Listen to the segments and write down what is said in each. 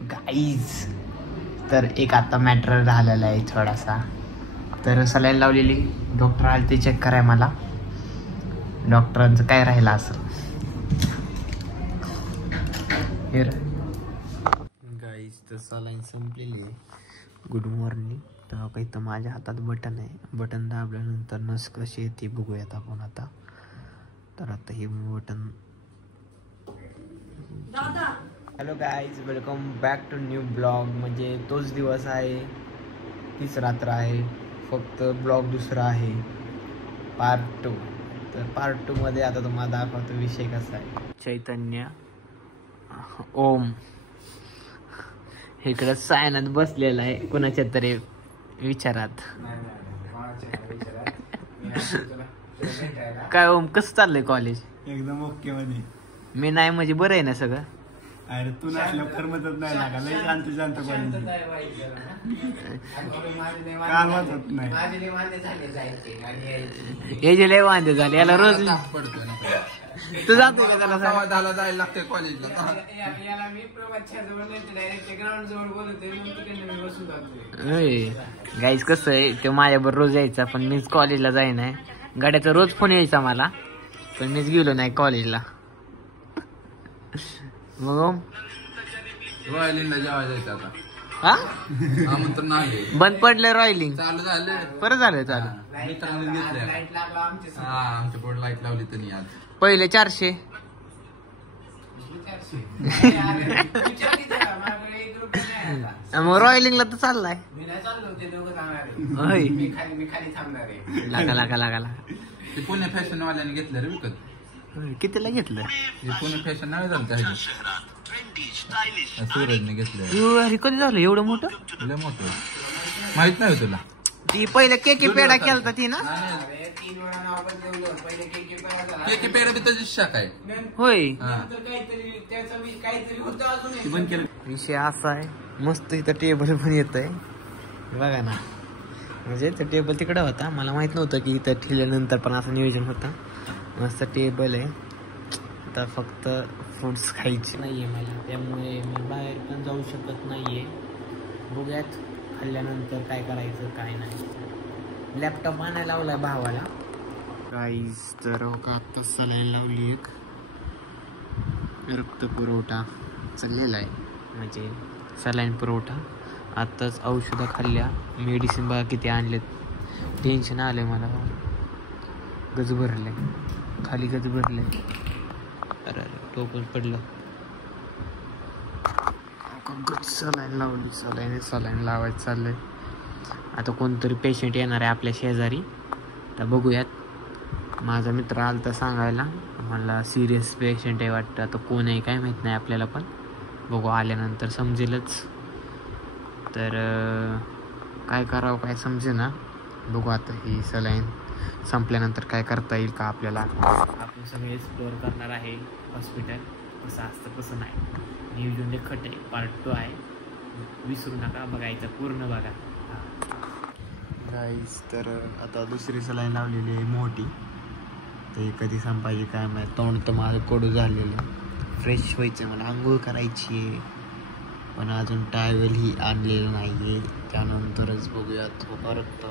Guys तर एक आता मॅटर झालेला आहे थोडासा. तर सलाईन लावलेली, डॉक्टर आले ते चेक कराय मला. डॉक्टरांचं काय राहिलं असं. गाईज तर सलाईन संपलेली आहे. Good morning. तर काही तर माझ्या हातात बटन आहे. बटन दाबल्यानंतर नस कशी येते बघूयात आपण आता. तर आता हे button. Hello guys, welcome back to new blog. म्हणजे तोच दिवस आहे, तीच रात्र आहे, फक्त ब्लॉग दुसरा आहे, पार्ट 2. तर पार्ट 2 मध्ये आता तुम्हाला दाखवतो विषय कसा आहे. चैतन्य, ओम इकडं सायनात बसलेला आहे कोणाच्या तरी विचारात. काय ओम, कसं चाललंय कॉलेज? एकदम ओके मध्ये. मी नाही म्हणजे बरं आहे ना सगळं? अरे तू नसल्या करमतच नाही लागा. लई शांत शांत कॉलेज कामच होत नाही. हे जे लय वांदे झाले याला रोज तू जातो का त्याला जायला लागते कॉलेजला. गाईज कसं आहे, ते माझ्याबरोबर रोज यायचा पण मीच कॉलेजला जाई नाही. गाड्याचा रोज फोन यायचा मला, पण मीच गेलो नाही कॉलेजला. मग रॉयलिंगला जेव्हा जायचं आता. हा आमंत्रण आहे. बंद पडलं रॉयलिंग. चालू झालं, परत झालं चालू. मित्रांनी घेतलं. हा, आमच्या पुढे लाईट लावली त्यांनी आज. पहिले 400. मग रॉयलिंगला तर चाललाय. लागा लागा लागा लागा. ते पुणे फॅशन वाल्याने घेतलं रे विकत. कितीला घेतलं? पुणे फॅशन नाही झालं त्याच्या सूरजने घेतलं. अरे कधी झालं एवढं मोठं? लय मोठं माहित नाही तुला. ती पहिले केकी पेढा केलता ती ना? केकी पेढा बी त्याची शाखा आहे. होय. बंद केलं. विषय असा आहे, मस्त इथं टेबल पण येत आहे बघा ना. म्हणजे ते टेबल तिकडं होता, मला माहित नव्हतं की इथं ठेवल्यानंतर पण असं नियोजन होतं. मस्त टेबल आहे. आता फक्त फूड्स खायचे नाहीये मला, त्यामुळे मी बाहेर पण जाऊ शकत नाहीये. बघूयात खाल्ल्यानंतर काय करायचं काय नाही. लॅपटॉप आणायला लावलाय भावाला. गाईज तर आता सलाईन लावली एक. रक्त पुरवठा चाललेला आहे, म्हणजे सलाईन पुरवठा. आत्ताच औषधं खाल्ल्या. मेडिसिन बघा किती आणलेत. टेन्शन आलंय मला. गज भरले खाली, गज भरले. अरे टोकच पडलं. सलाईन लावली. सलाईन लावायचं चाललंय. आता कोणतरी पेशंट येणार आहे आपल्या शेजारी, तर बघूयात. माझा मित्र आला तर सांगायला मला सिरियस पेशंट आहे वाटतं. आता कोण आहे काय माहीत नाही आपल्याला, पण बघू आल्यानंतर समजेलच. तर काय करावं काय समजे ना. बघू आता ही सलाईन संपल्यानंतर काय करता येईल का आपल्याला. आपण सगळे एक्सप्लोअर करणार आहे हॉस्पिटल. कसं असतं कसं नाही. नियोजन खट आहे. पार्ट 2 आहे, विसरू नका बघायचं, पूर्ण बघा. गाईज तर आता दुसरी सलाईन लावलेली आहे मोठी. ते कधी संपायची काय माहिती. तोंड तर माझं कडू झालेलं आहे. फ्रेश व्हायचं मला, आंघोळ करायची आहे, पण अजून टायवेल ही आणलेलं नाही आहे. त्यानंतरच बघूयात होता रक्त.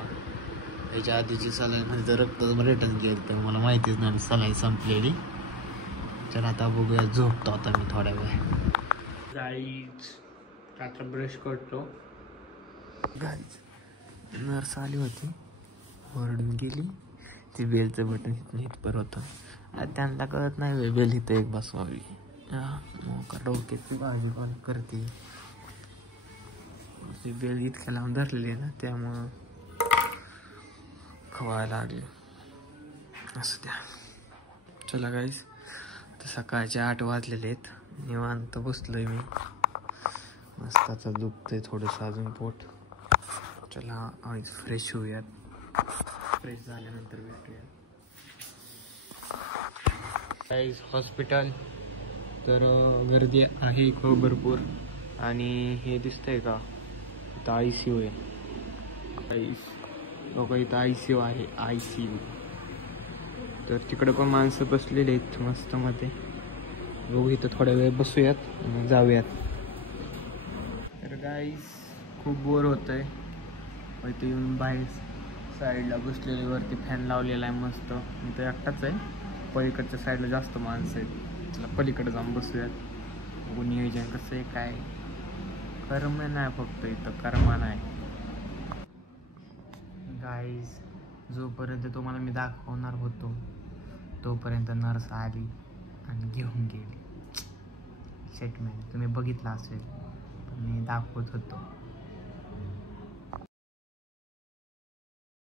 याच्या आधीची सलाईनमध्ये तर रक्त रिटर्न केलं तर मला माहितीच नाही सलाईन संपलेली. तर आता बघूया, झोपतो आता मी थोड्या वेळ. गाईज रात्र ब्रश करतो. गाईज नर्स आली होती, ओरडून गेली. ती बेलचं बटन इथपर होतं. त्यांना कळत नाही बेल इथं एक बसवावी. मोका डोक्याची बाजू कॉल करते. ती बेल इतक्या लावून धरलेली आहे ना, त्यामुळं खवायला लागले. असं द्या. चला गाईस, तर सकाळचे 8 वाजलेले आहेत. निवांत बसलोय मी. मस्त आता दुखतंय थोडंसं अजून पोट. चला आज फ्रेश होऊयात. फ्रेश झाल्यानंतर भेटूयात. गाईस हॉस्पिटल तर गर्दी आहे खूप भरपूर. आणि हे दिसतंय का, इथं ICU आहे. गाईस बघा, इथं ICU आहे, ICU. तर तिकडं पण माणसं बसलेली आहेत मस्त मध्ये. बघू इथं थोड्या वेळ बसूयात आणि जाऊयात. गाईस खूप बोर होत आहे. इथे येऊन बाहेर साईडला बसलेले, वरती फॅन लावलेला आहे मस्त. मी तर एकटाच आहे, पलीकडच्या साईडला जास्त माणसं आहेत. त्याला पलीकडे जाऊन बसूयात. नियोजन कसं आहे काय, कर्म नाही फक्त इथं, कर्मा नाही. गाईज जोपर्यंत तुम्हाला मी दाखवणार होतो तोपर्यंत नर्स आली आणि घेऊन गेली. शेटमॅन तुम्ही बघितला असेल, पण मी दाखवत होतो.